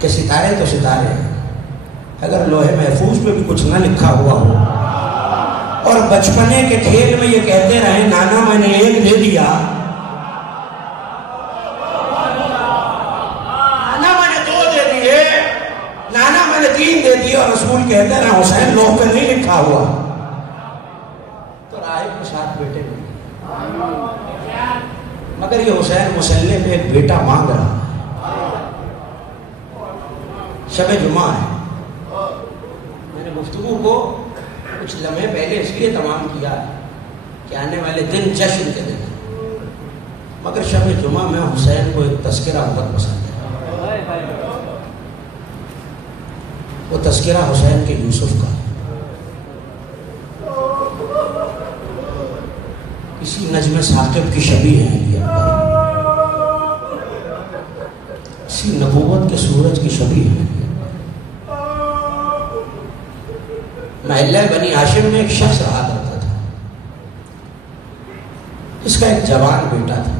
کہ ستارے تو ستارے ہیں، اگر لوہے محفوظ پہ بھی کچھ نہ لکھا ہوا ہو اور بچپنے کے کھیل میں یہ کہتے رہے نانا میں نے ایک دے دیا، نانا میں نے دو دے دیے، نانا میں نے تین دے دیے، اور رسول کہتے رہے حسین لوح پہ نہیں لکھا ہوا، تو راہب کے ساتھ بیٹے ہوئے، مگر یہ حسین مسلح پہ ایک بیٹا مانگ رہا ہے۔ شب جمعہ ہے، میں نے گفتگو کو کچھ لمحے پہلے اس لیے تمام کیا کہ آنے والے دن جشن کے دن، مگر شب جمعہ میں حسین کو ایک تذکرہ بہت پسند ہے، وہ تذکرہ حسین کے یوسف کا ہے۔ کسی نجم ثاقب کی شبیہ ہے علی اکبر، کسی نبوت کے سورج کی شبیہ ہے۔ محلہ بنی ہاشم میں ایک شخص رہا کرتا تھا، اس کا ایک جوان بیٹا تھا۔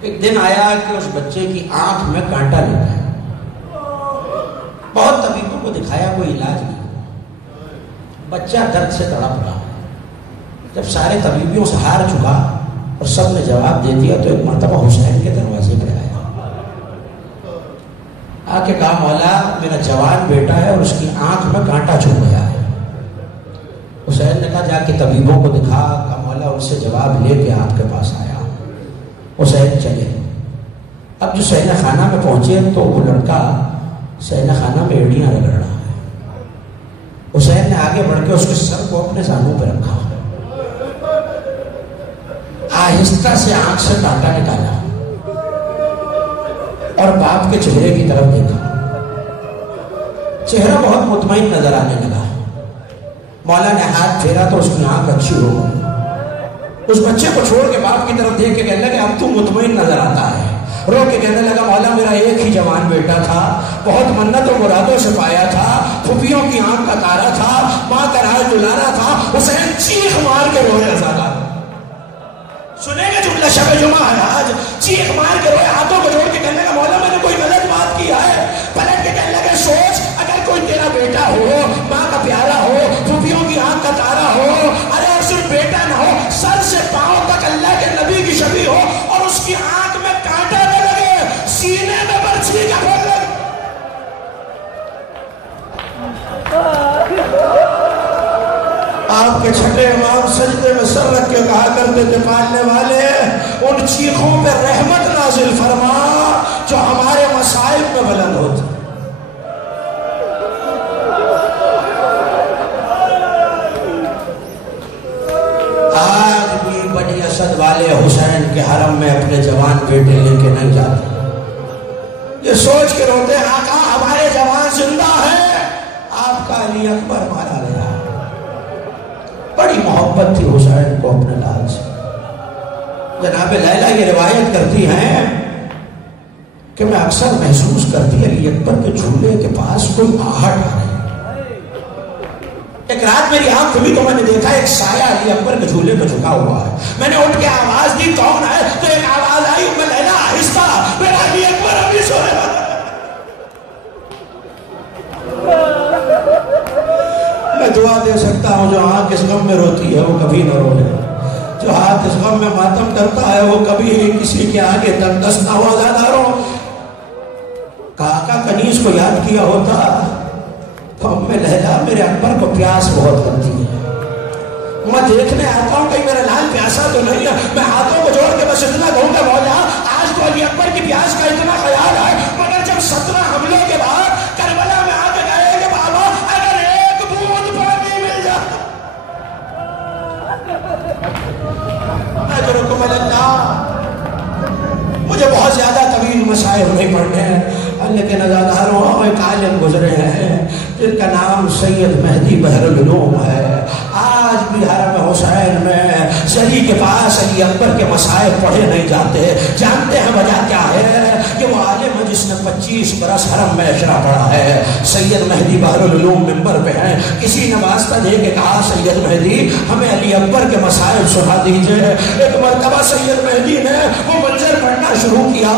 ایک دن آیا کہ اس بچے کی آنکھ میں کانٹا لگا ہے، بہت طبیبوں کو دکھایا، کوئی علاج نہیں، بچہ درد سے تڑپ رہا۔ جب سارے طبیبیوں سے ہار چکا اور سب نے جواب دے دیا تو ایک مرتبہ حسین کے دروازے پہ آیا، آ کے کہا مولا میرا جوان بیٹا ہے اور اس کی آنکھ میں کانٹا چھپ گیا ہے۔ حسین نے کہا جا کے طبیبوں کو دکھا، کہا مولا ان سے جواب لے کے آپ کے پاس آیا۔ حسین چلے، اب جو سینہ خانہ میں پہنچے تو وہ لڑکا سینہ خانہ میں ایڑیاں رگڑ رہا ہے۔ حسین نے آگے بڑھ کے اس کے سر کو اپنے زانوں پہ رکھا، آہستہ سے آنکھ سے کانٹا نکالا اور باپ کے چہرے کی طرف دیکھا، چہرہ بہت مطمئن نظر آنے لگا۔ مولا نے ہاتھ پھیرا تو اس کی آنکھ اچھی ہو گئی۔ اس بچے کو چھوڑ کے باپ کی طرف دیکھ کے کہنے لگا اب تو مطمئن نظر آتا ہے، رو کے کہنے لگا مولا میرا ایک ہی جوان بیٹا تھا، بہت منت و مرادوں سے پایا تھا، پھوپھیوں کی آنکھ کا تارا تھا، ماں کا راز دلارا تھا۔ حسین چیخ مار کے روئے رضاکار، سنیں گے جملہ شب جمعہ ہے آج، چیخ مار کے روئے، ہاتھوں کو جوڑ کے کہنے لگا مولا میں نے کوئی غلط بات کیا ہے؟ پلٹ کے کہنے لگا سوچ اگر کوئی تیرا بیٹا ہو، ماں کا پیارا ہو، پھوپھیوں کی آنکھ کا تارا ہو، ارے اور صرف بیٹا نہ ہو، سر سے پاؤں تک اللہ کے نبی کی شبیہ ہو اور اس کی آنکھ میں کانٹا نہ لگے، سینے میں برچھی کا پھول لگے۔ آپ کے چھٹے امام سجدے میں سر رکھ کے کہا کرتے تھے پالنے والے ان چیخوں پہ رحمت نازل فرما جو ہمارے مصائب میں بلند ہوتے۔ آج بھی بنی اسد والے حسین کے حرم میں اپنے جوان بیٹے لے کے نہیں جاتے، یہ سوچ کے روتے ہیں آقا ہمارے جوان زندہ ہے، آپ کا علی اکبر مارا گیا۔ بڑی محبت تھی حسین کو اپنے لال سے۔ جناب لیلہ یہ روایت کرتی ہیں کہ میں اکثر محسوس کرتی علی اکبر کے جھولے کے پاس کوئی آہٹ آ رہی۔ ایک رات میری آنکھ کھلی تو میں نے دیکھا ایک سایہ علی اکبر کے جھولے پہ جھکا ہوا ہے، میں نے اٹھ کے آواز دی کون ہے تو ایک آواز آئی ام لیلہ آہستہ، میرا علی اکبر ابھی سو رہا ہے۔ میں دعا دے سکتا ہوں جو آنکھ اس غم میں روتی ہے وہ کبھی نہ روے، جو ہاتھ اس غم میں ماتم کرتا ہے وہ کبھی کسی کے آگے دست نہ ہو۔ زاداروں کاکا کنیز کو یاد کیا ہوتا تو ام لیلہ میرے اکبر کو پیاس بہت لگتی ہے، میں دیکھنے آتا ہوں کہیں میرا لال پیاسا تو نہیں ہے، میں ہاتھوں کو جوڑ کے بس اتنا کہوں گا مولا آج تو علی اکبر کی پیاس کا اتنا خیال ہے، مگر جب 17 حملوں کے بعد کربلا میں آ کے کہے کہ بابا اگر ایک بوند پانی مل جائے اجرکم اللہ۔ مجھے بہت زیادہ طویل مسائل نہیں پڑھنے ہیں، لیکن ازاداروں ایک عالم گزرے ہیں جن کا نام سید مہدی بحر العلوم ہے۔ آج بھی حرم حسین میں زری کے پاس علی اکبر کے مسائل پڑھے نہیں جاتے، جانتے ہیں وجہ کیا ہے؟ کہ وہ عالم ہے جس نے 25 برس حرم میں اشرا پڑھا ہے۔ سید مہدی بحر العلوم منبر پہ ہیں، کسی نے واسطہ دے کے کہا سید مہدی ہمیں علی اکبر کے مسائل سنا دیجئے۔ ایک مرتبہ سید مہدی نے وہ منظر پڑھنا شروع کیا،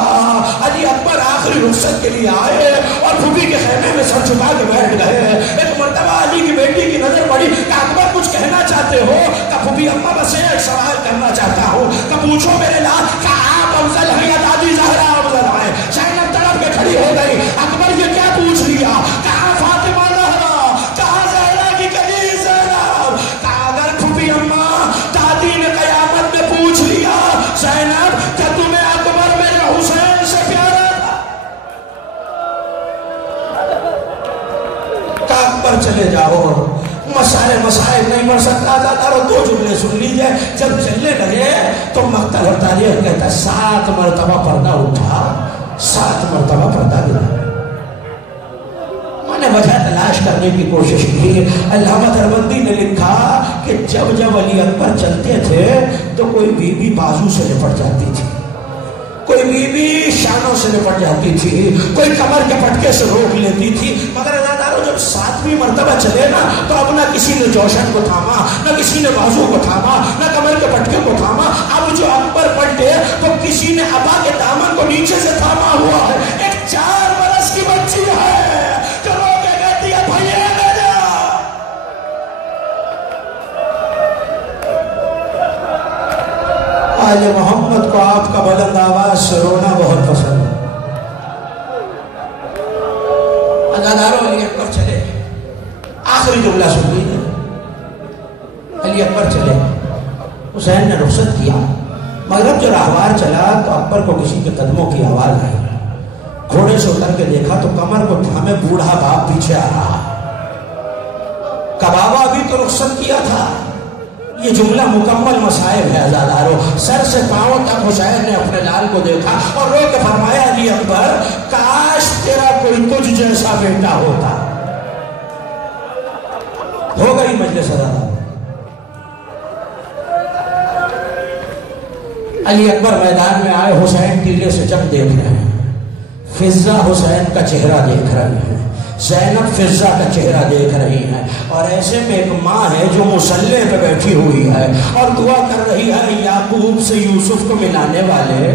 علی اکبر آخری رخصت کے لیے آئے اور پھوپھی کے خیمے میں سر جھکا کے بیٹھ گئے. ایک مرتبہ علی کی بیٹی کی نظر پڑی کہ اکبر کچھ کہنا چاہتے ہو؟ کہ پھوپھی اما بس ایک سوال کرنا چاہتا ہوں کہ پوچھو میرے لال کہ آپ افضل ہیں یا دادی زہرا افضل ہیں؟ زینب تڑپ کے کھڑی ہو گئی. اکبر یہ کیا پوچھ لیا؟ کہاں فاطمہ زہرا، کہاں زہرا کی کلی زینب. کہا اگر پھوپھی اما دادی نے قیامت میں پوچھ لیا زینب کیا تمہیں اکبر میرے حسین سے پیارا تھا؟ کہ اکبر چلے جاؤ، مسائل نہیں پڑھ سکتا تھا. اور دو جملے سن لیجئے. جب چلنے لگے تو مقتل اور تاریخ کہتا ہے 7 مرتبہ پردہ اٹھا، 7 مرتبہ پردہ گرا. میں نے وجہ تلاش کرنے کی کوشش کی. علامہ دیوبندی نے لکھا کہ جب علی اکبر چلتے تھے تو کوئی بی بی بازو سے لپٹ جاتی تھی، کوئی بی بی شانوں سے لپٹ جاتی تھی، کوئی کمر کے پٹکے سے روک لیتی تھی. مگر ازاداروں جب 7ویں مرتبہ چلے نا تو اب نہ کسی نے جوشن کو تھاما، نہ کسی نے بازو کو تھاما، نہ کمر کے پٹکے کو تھاما. اب جو اکبر پلٹے تو کسی نے ابا کے دامن کو نیچے سے تھاما ہوا ہے. ایک 4 برس کی بچی ہے جو رو کے کہتی ہے بھیا میرا. آل محمد کو آپ کا بلند آواز سے رونا بہت پسند ہے. ازاداروں علی اکبر چلے. آخری جملہ سن لیجیے. علی اکبر چلے، حسین نے رخصت کیا. مغرب جو راہوار چلا تو اکبر کو کسی کے قدموں کی آواز آئی. گھوڑے سے اتر کے دیکھا تو کمر کو تھامے بوڑھا باپ پیچھے آ رہا. کبابا بھی تو رخصت کیا تھا. یہ جملہ مکمل مصائب ہے ازاداروں. سر سے پاؤں تک حسین نے اپنے لال کو دیکھا اور رو کے فرمایا علی اکبر کاش تیرا کوئی تجھ جیسا بیٹا ہوتا. ہو گئی مجلس ازاداروں. علی اکبر میدان میں آئے. حسین ٹیلے سے جب دیکھ رہے ہیں، فضہ حسین کا چہرہ دیکھ رہی ہیں، زینب فضہ کا چہرہ دیکھ رہی ہیں. اور ایسے میں ایک ماں ہے جو مصلے پہ بیٹھی ہوئی ہے اور دعا کر رہی ہے یعقوب سے یوسف کو ملانے والے